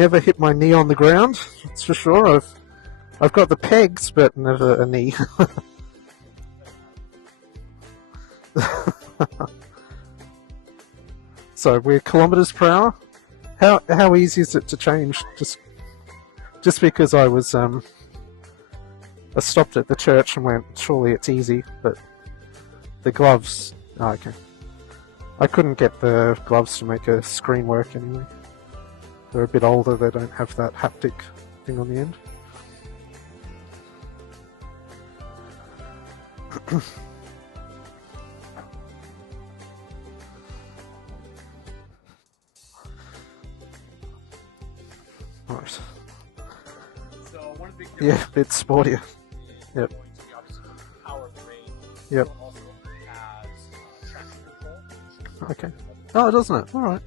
never hit my knee on the ground. That's for sure. I've got the pegs, but never a knee. So we're kilometers per hour. How easy is it to change? Just because I was I stopped at the church and went, surely it's easy, but the gloves. Oh, okay. I couldn't get the gloves to make a screen work anyway. They're a bit older. They don't have that haptic thing on the end. Right. So one of the big Yeah, a bit sportier. Yep. Power of the range. Yep. Also has traction control. Okay. Oh, doesn't it? All right.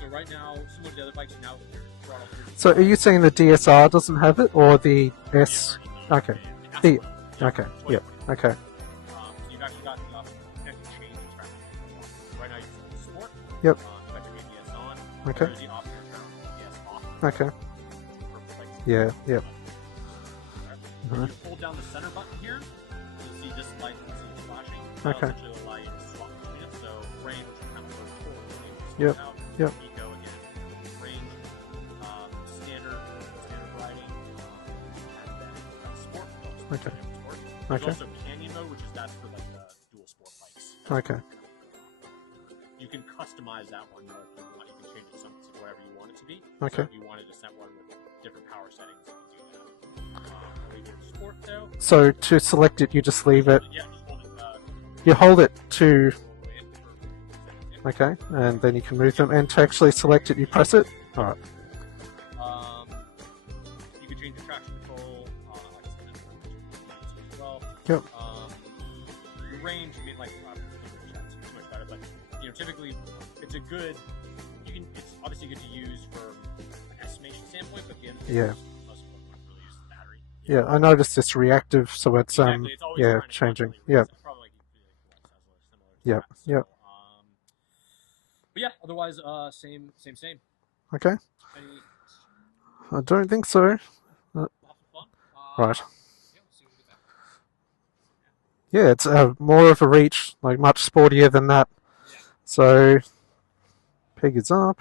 So right now, some of the other bikes now with their throttle. So are you saying the DSR doesn't have it, or the S? Okay. The. Okay. Yep. Okay. So you've actually got the option to change the traction control. Right now you're using sport. Yep. You've got your ABS on. Okay. There's the option to turn ABS off. Okay. For bikes. Yeah. Yep. If you hold down the center button here, you'll see this light that's flashing. Okay. That'll essentially allow you to swap between it. So range, which kind of goes forward. Yep. Out, Yep. Eco again. Range, standard riding, and then sport. Okay. Sport. There's Okay. also canyon mode, which is that for like the dual sport bikes. Okay. You can customize that one though if you want. You can change it to whatever you want it to be. Okay. So if you wanted to set one with different power settings, you can do that. Leave it in sport though. So to select it, you just leave it. Yeah, just hold it. You hold it to. Okay, and then you can move them. And to actually select it, you press it. All right. You can change the traction control. Like I said, as well. Yep. The range, I mean, like too much better, but you know, typically it's a good. It's obviously good to use for an estimation standpoint, but at the end of the day, Yeah. most people really use the battery. Yeah, I noticed it's reactive, so it's Exactly. It's always yeah, trying to changing. constantly Yeah. raise it. Probably like similar to Yep. that. So, Yep. but yeah, otherwise, same. Okay. Any I don't think so. fun? Right. Yeah, let's see what we get back. Yeah, it's more of a reach, like much sportier than that. Yeah. So, peg is up.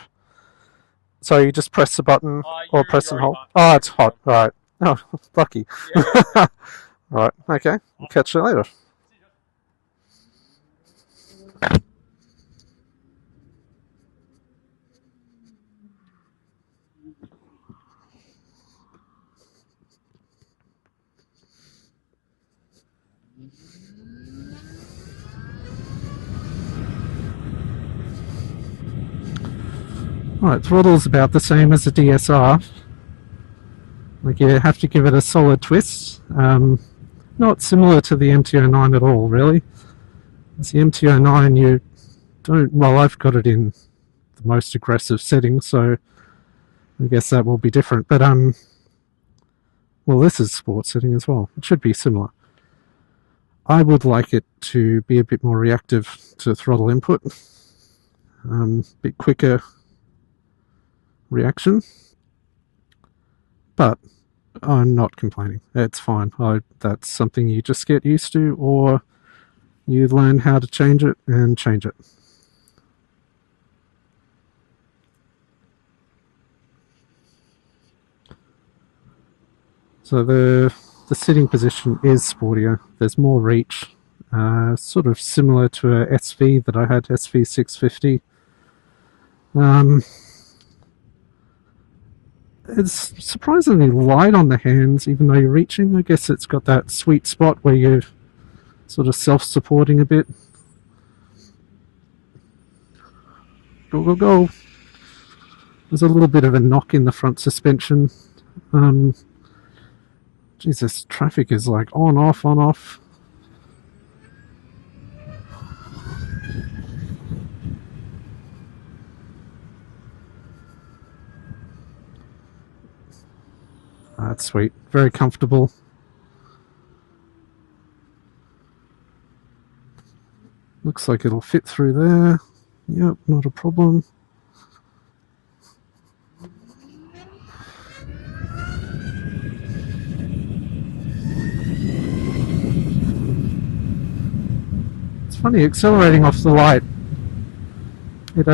So you just press the button or press and hold. Oh, it's hot. Right. Oh, lucky. Yeah. Right. Okay. I'll catch you later. Right, throttle's about the same as the DSR. Like you have to give it a solid twist. Not similar to the MT-09 at all, really. As the MT-09, you don't. Well, I've got it in the most aggressive setting, so I guess that will be different. But well, this is sport setting as well. It should be similar. I would like it to be a bit more reactive to throttle input. Bit quicker reaction, but I'm not complaining. It's fine. That's something you just get used to, or you learn how to change it and change it. So the sitting position is sportier. There's more reach, sort of similar to a SV that I had, SV650. It's surprisingly light on the hands, even though you're reaching. I guess it's got that sweet spot where you're sort of self-supporting a bit. Go, go, go. There's a little bit of a knock in the front suspension. Jesus, traffic is like on, off, on, off. That's sweet. Very comfortable. Looks like it'll fit through there. Yep, not a problem. funny, accelerating off the light, it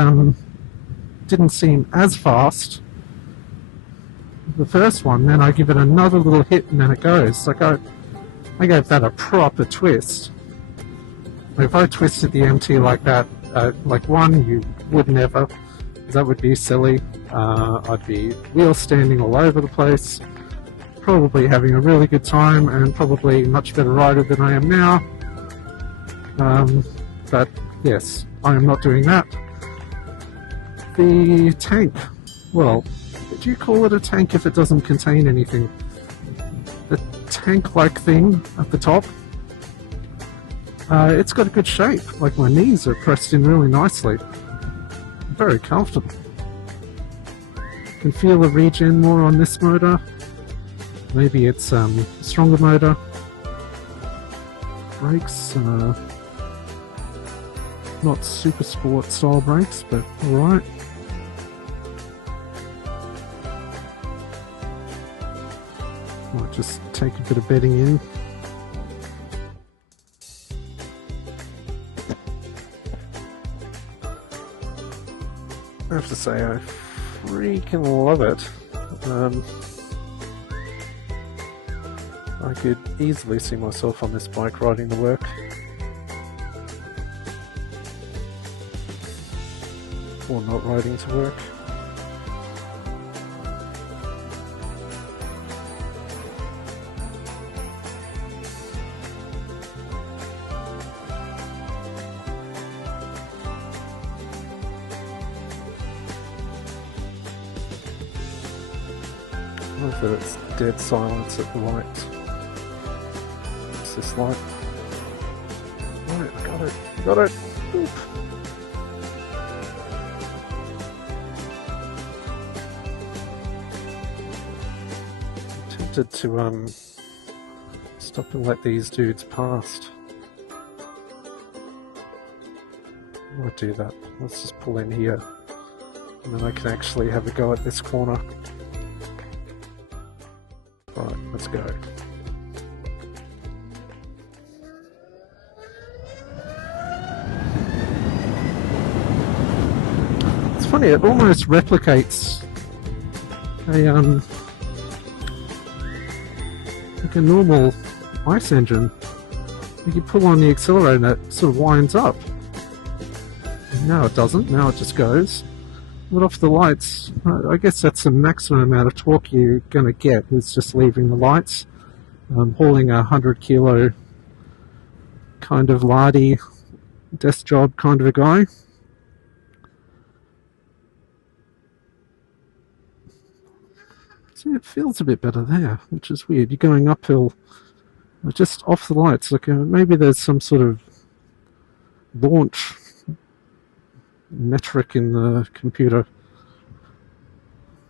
didn't seem as fast. The first one, then I give it another little hit and then it goes. Like I gave that a proper twist. If I twisted the MT like that, like one, you would never. That would be silly. I'd be wheel standing all over the place, probably having a really good time, and probably much better rider than I am now. But yes, I am not doing that. The tank, well, would you call it a tank if it doesn't contain anything? The tank-like thing at the top, it's got a good shape. Like my knees are pressed in really nicely. Very comfortable. Can feel the regen more on this motor. Maybe it's a stronger motor. Brakes, not super sport style brakes, but alright. Might just take a bit of bedding in. I have to say I freaking love it. I could easily see myself on this bike riding to work. Or not riding to work. I love that it's dead silence at the light. What's this light? Right, I got it. I got it. Oop. I'm tempted to stop and let these dudes past. I might do that. Let's just pull in here, and then I can actually have a go at this corner. Right, let's go. It's funny, it almost replicates like a normal ice engine. You pull on the accelerator and it sort of winds up. Now it doesn't, now it just goes. But off the lights, I guess that's the maximum amount of torque you're going to get, is just leaving the lights. Hauling a 100 kilo kind of lardy desk job kind of a guy. See, it feels a bit better there, which is weird. You're going uphill just off the lights. Like maybe there's some sort of launch metric in the computer,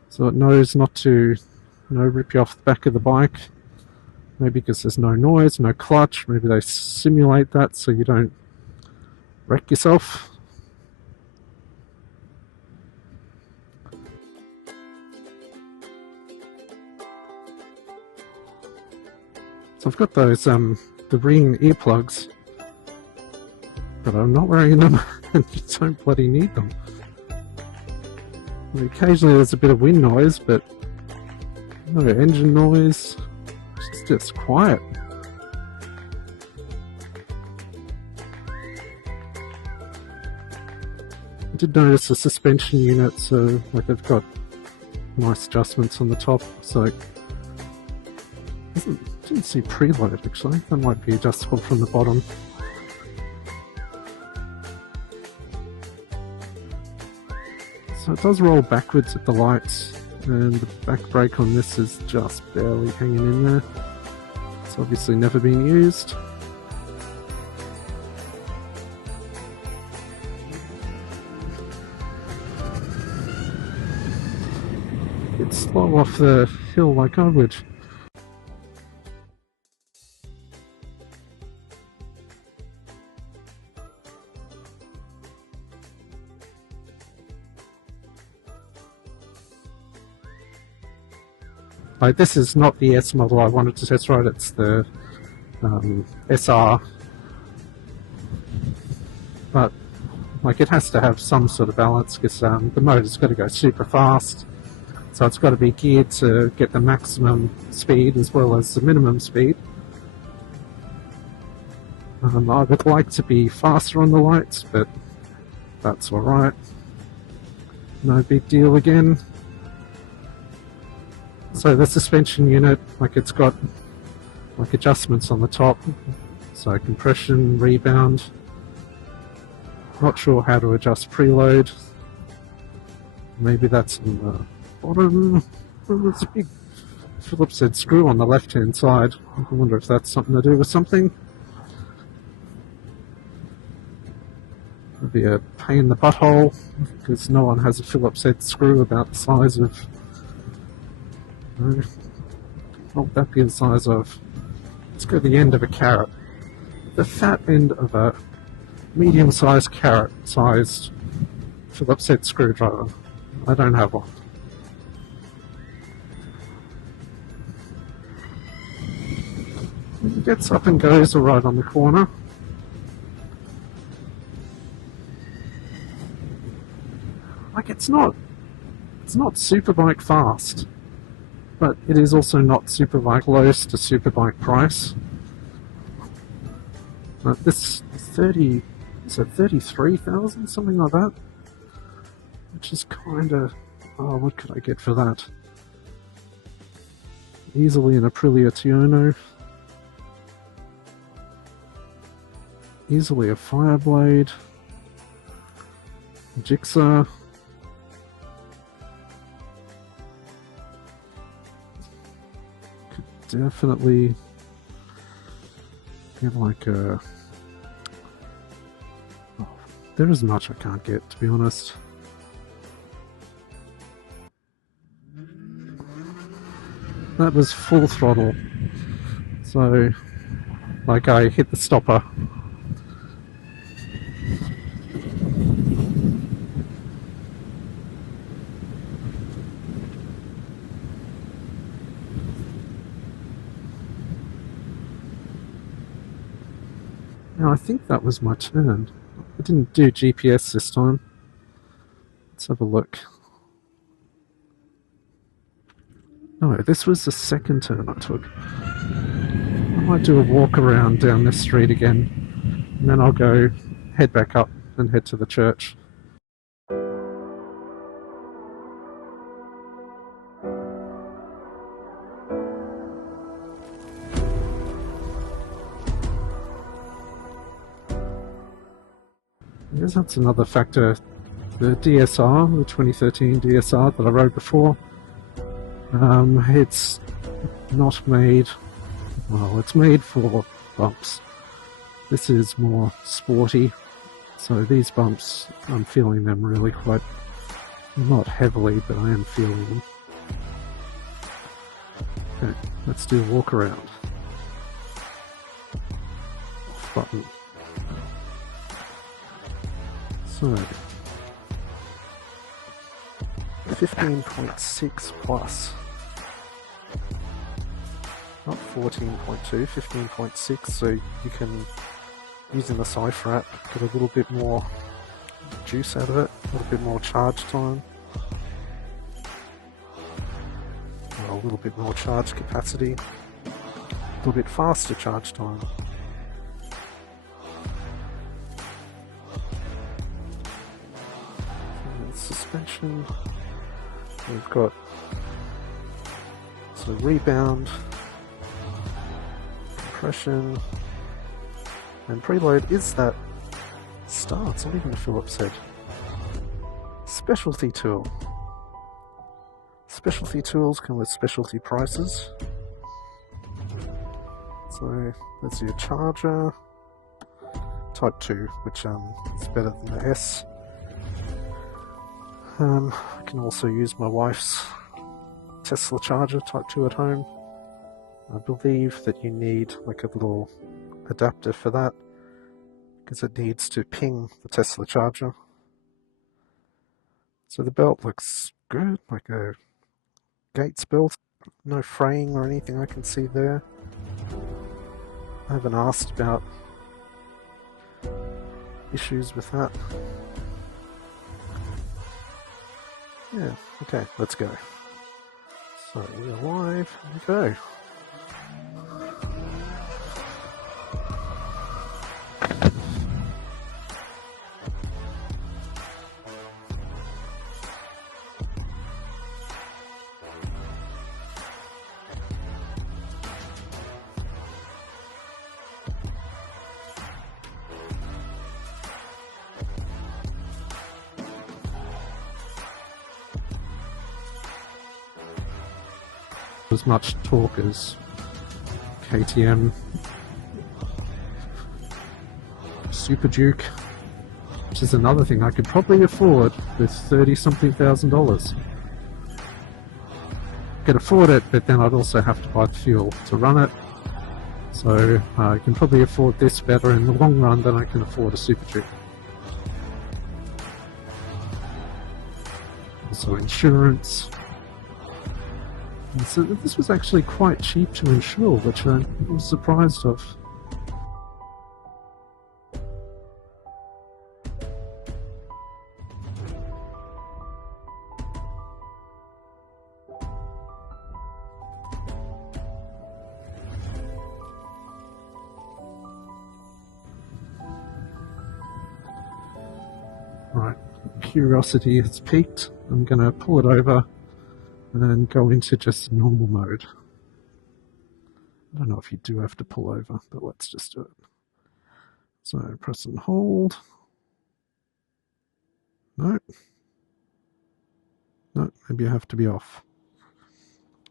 so it knows not to rip you off the back of the bike. Maybe because there's no noise, no clutch. Maybe they simulate that so you don't wreck yourself. So I've got those the Ring earplugs, but I'm not wearing them and you don't bloody need them. I mean, occasionally there's a bit of wind noise, but no engine noise. It's just quiet. I did notice the suspension units, so like they've got nice adjustments on the top. So didn't see preload actually. That might be adjustable from the bottom. So it does roll backwards at the lights, and the back brake on this is just barely hanging in there. It's obviously never been used. It's slow off the hill like I would. Like, this is not the S model I wanted to test ride, it's the SR. but like it has to have some sort of balance because the motor's got to go super fast, so it's got to be geared to get the maximum speed as well as the minimum speed. I would like to be faster on the lights, but that's alright. No big deal again. So the suspension unit, like it's got like adjustments on the top, so compression, rebound. Not sure how to adjust preload. Maybe that's in the bottom. Oh, there's a big Phillips head screw on the left hand side. I wonder if that's something to do with something. It'd be a pain in the butthole because no one has a Phillips head screw about the size of. What would that be the size of? Let's go the end of a carrot. The fat end of a medium-sized carrot-sized Phillips head screwdriver. I don't have one. It gets up and goes right on the corner. Like it's not superbike fast, but it is also not superbike lowest to superbike price. This 30, is it 33,000, something like that? Which is kind of, oh, what could I get for that? Easily an Aprilia Tiono. Easily a Fireblade. Jigsaw. Could definitely get like a... Oh, there is much I can't get, to be honest. That was full throttle, so like I hit the stopper. Now I think that was my turn. I didn't do GPS this time. Let's have a look. No, this was the second turn I took. I might do a walk around down this street again, and then I'll go head back up and head to the church. I guess that's another factor. The DSR, the 2013 DSR that I rode before, it's not made, well, it's made for bumps. This is more sporty, so these bumps, I'm feeling them really quite, not heavily, but I am feeling them. Okay, let's do a walk around. Off button. So, 15.6 plus. Not 14.2, 15.6, so you can, using the cipher app, get a little bit more juice out of it, a little bit more charge time. A little bit more charge capacity, a little bit faster charge time. Suspension, we've got so rebound, compression, and preload is that star. It's not even a Phillips head. Specialty tool. Specialty tools come with specialty prices. So there's your charger, Type 2, which is better than the S. I can also use my wife's Tesla charger Type 2 at home. I believe that you need like a little adapter for that because it needs to ping the Tesla charger. So the belt looks good, like a Gates belt. No fraying or anything I can see there. I haven't asked about issues with that. Yeah, okay, let's go. So we're live, and go. As much torque as KTM Super Duke, which is another thing I could probably afford with $30-something thousand. Could afford it, but then I'd also have to buy the fuel to run it. So I can probably afford this better in the long run than I can afford a Super Duke. Also insurance. And so this was actually quite cheap to insure, which I was surprised of. Right, curiosity has peaked. I'm going to pull it over and go into just normal mode. I don't know if you do have to pull over, but let's just do it. So press and hold. No. No, maybe you have to be off.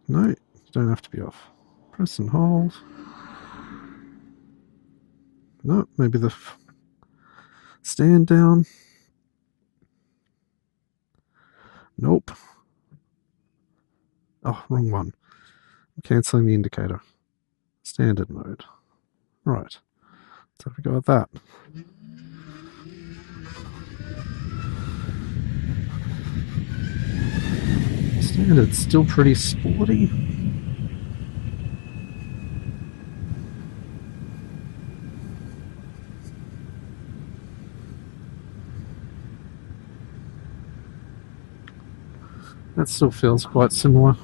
No, you don't have to be off. Press and hold. No, maybe the stand down. Nope. Oh, wrong one. Cancelling the indicator. Standard mode. Right. Let's have a go at that. Standard's still pretty sporty. That still feels quite similar.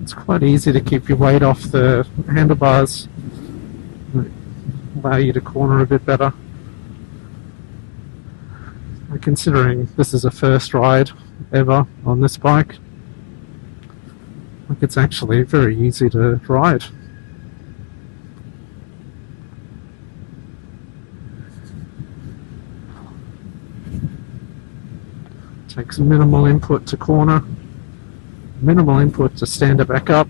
It's quite easy to keep your weight off the handlebars, allow you to corner a bit better. Considering this is a first ride ever on this bike, like, it's actually very easy to ride. Takes minimal input to corner, minimal input to stand it back up.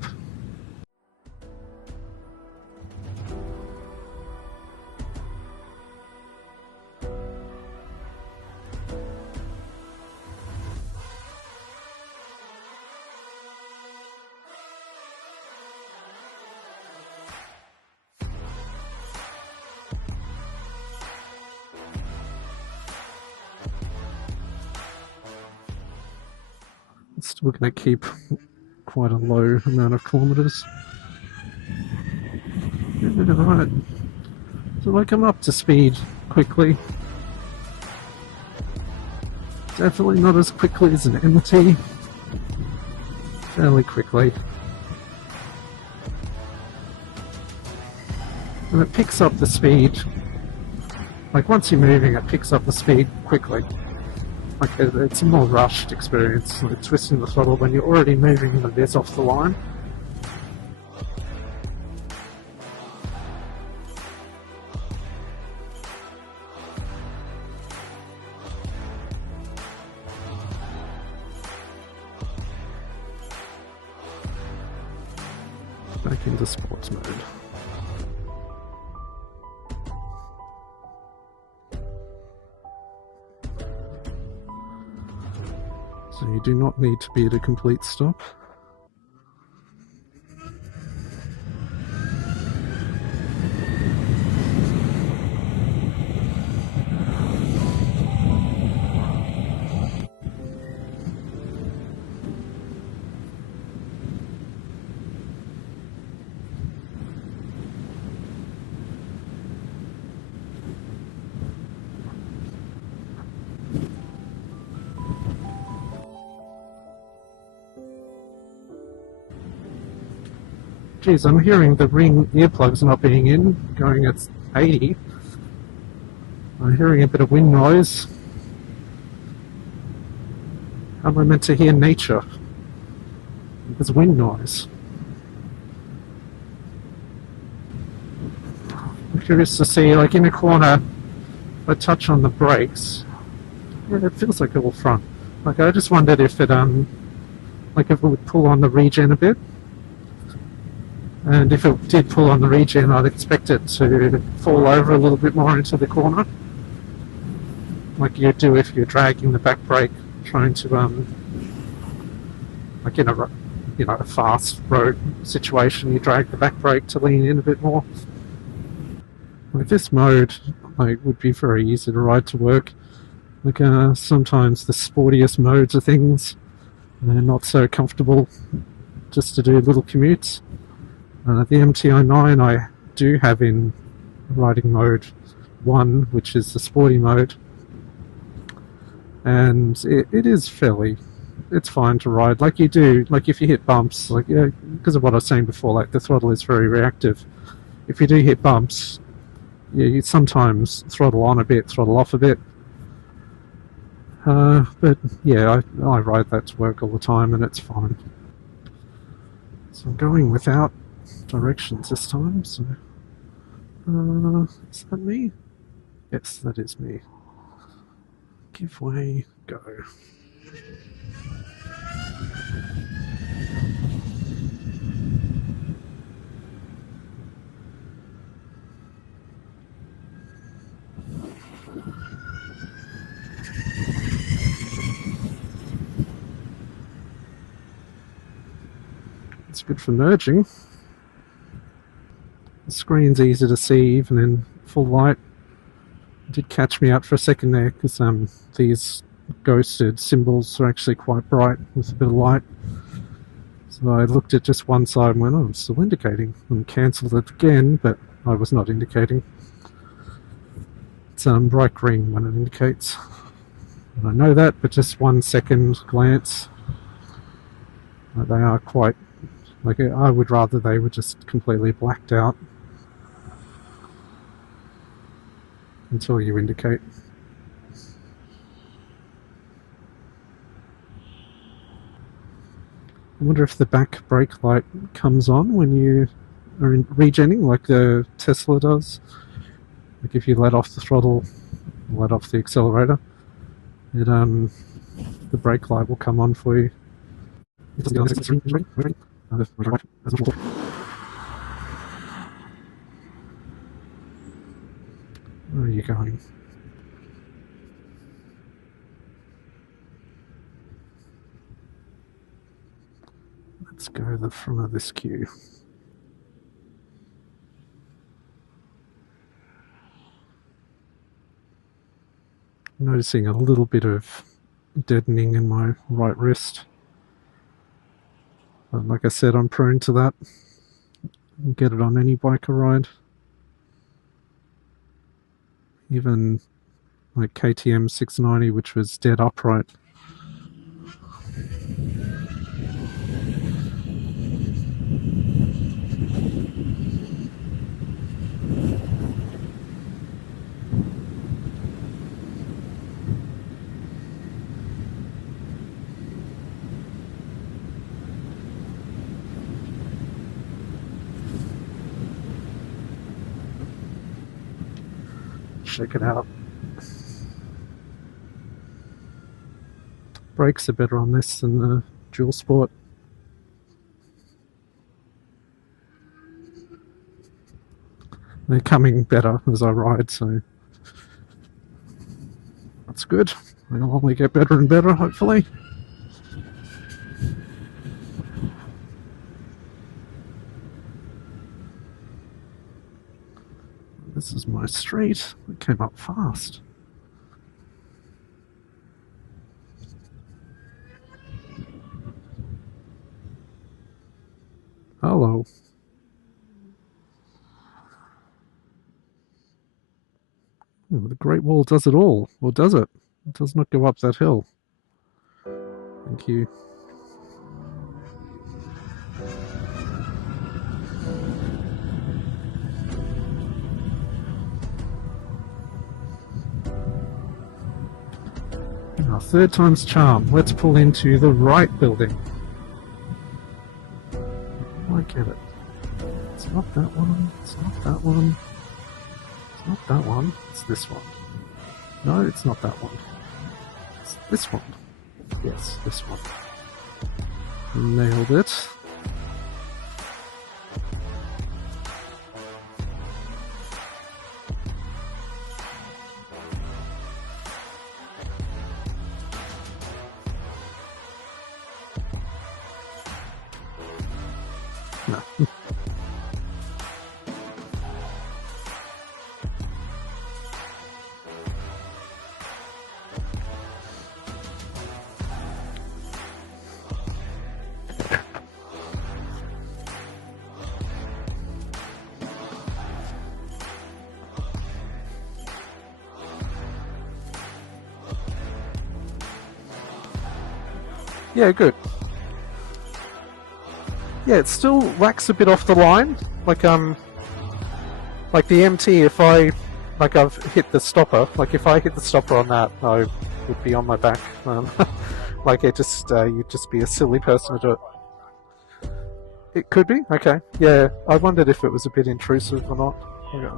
Still going to keep quite a low amount of kilometers. Right. So I come up to speed quickly. Definitely not as quickly as an MT. Fairly quickly. And it picks up the speed. Like, once you're moving, it picks up the speed quickly. Like, it's a more rushed experience, like twisting the throttle when you're already moving and it is off the line. Back into sports mode. So you do not need to be at a complete stop. Geez, I'm hearing the Ring earplugs not being in, going at 80. I'm hearing a bit of wind noise. How am I meant to hear nature? There's wind noise. I'm curious to see, like in a corner, if I touch on the brakes, yeah, it feels like it will front. Like I just wondered if it like if it would pull on the regen a bit. And if it did pull on the regen, I'd expect it to fall over a little bit more into the corner, like you do if you're dragging the back brake, trying to like in a fast road situation, you drag the back brake to lean in a bit more. Like this mode, like would be very easy to ride to work. Like sometimes the sportiest modes of things, they're not so comfortable just to do little commutes. The MTI9 I do have in riding mode 1, which is the sporty mode, and it is it's fine to ride. Like you do, like if you hit bumps, like because of what I was saying before, like the throttle is very reactive. If you do hit bumps, you sometimes throttle on a bit, throttle off a bit. But yeah, I ride that to work all the time and it's fine. So I'm going without directions this time, so is that me? Yes, that is me. Give way, go. It's good for merging. The screen's easy to see even in full light. It did catch me out for a second there because these ghosted symbols are actually quite bright with a bit of light. So I looked at just one side and went, oh, I'm still indicating, and cancelled it again, but I was not indicating. It's bright green when it indicates. And I know that, but just 1 second glance, they are quite, like I would rather they were just completely blacked out until you indicate. I wonder if the back brake light comes on when you are regenning, like the Tesla does. Like if you let off the throttle, let off the accelerator, it the brake light will come on for you. Where are you going? Let's go the front of this queue. I'm noticing a little bit of deadening in my right wrist. But like I said, I'm prone to that. You get it on any bike I ride. Even like KTM 690, which was dead upright. Check it out. Brakes are better on this than the Dual Sport. They're coming better as I ride, so that's good. They'll only get better and better, hopefully. This is my street. It came up fast. Hello. Oh, the Great Wall does it all, or does it? It does not go up that hill. Thank you. Now, third time's charm. Let's pull into the right building. I get it. It's not that one. It's not that one. It's not that one. It's this one. No, it's not that one. It's this one. Yes, this one. Nailed it. No. Yeah, good. Yeah, it still lacks a bit off the line. Like the MT, if I, like I've hit the stopper, like if I hit the stopper on that, I would be on my back. Like it just, you'd just be a silly person to do it. It could be? Okay. Yeah, I wondered if it was a bit intrusive or not. Okay.